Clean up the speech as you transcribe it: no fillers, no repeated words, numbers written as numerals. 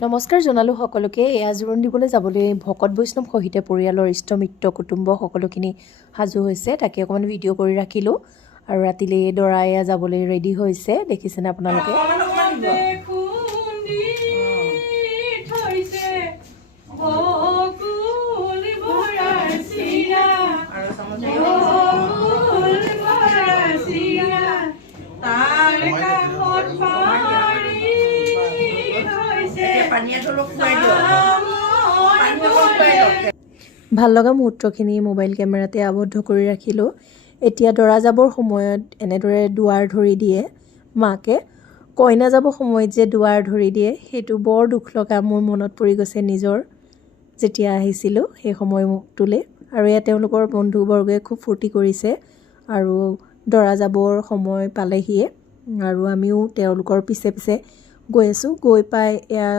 নমস্কাৰ জনালোঁ সকলোকে। এয়া জোৰোণ দিবলৈ যাবলৈ ভকত বৈষ্ণৱ সহিতে পৰিয়ালৰ ইষ্ট মিত্ৰ কুটুম্ব সকলোখিনি সাজু হৈছে, তাকে অকণমান ভিডিঅ' কৰি ৰাখিলোঁ। আৰু ৰাতিলৈ দৰা এয়া যাবলৈ ৰেডি হৈছে, দেখিছেনে আপোনালোকে। ভাল লগা মুহূৰ্তখিনি মোবাইল কেমেৰাতে আবদ্ধ কৰি ৰাখিলোঁ। এতিয়া দৰা যাবৰ সময়ত এনেদৰে দুৱাৰ ধৰি দিয়ে মাকে। কইনা যাব সময়ত যে দুৱাৰ ধৰি দিয়ে সেইটো বৰ দুখ লগা, মোৰ মনত পৰি গৈছে নিজৰ যেতিয়া আহিছিলোঁ সেই সময়টোলৈ। আৰু এয়া তেওঁলোকৰ বন্ধুবৰ্গই খুব ফূৰ্তি কৰিছে আৰু দৰা যাবৰ সময় পালেহিয়ে আৰু আমিও তেওঁলোকৰ পিছে পিছে গৈ আছোঁ। গৈ পাই এয়া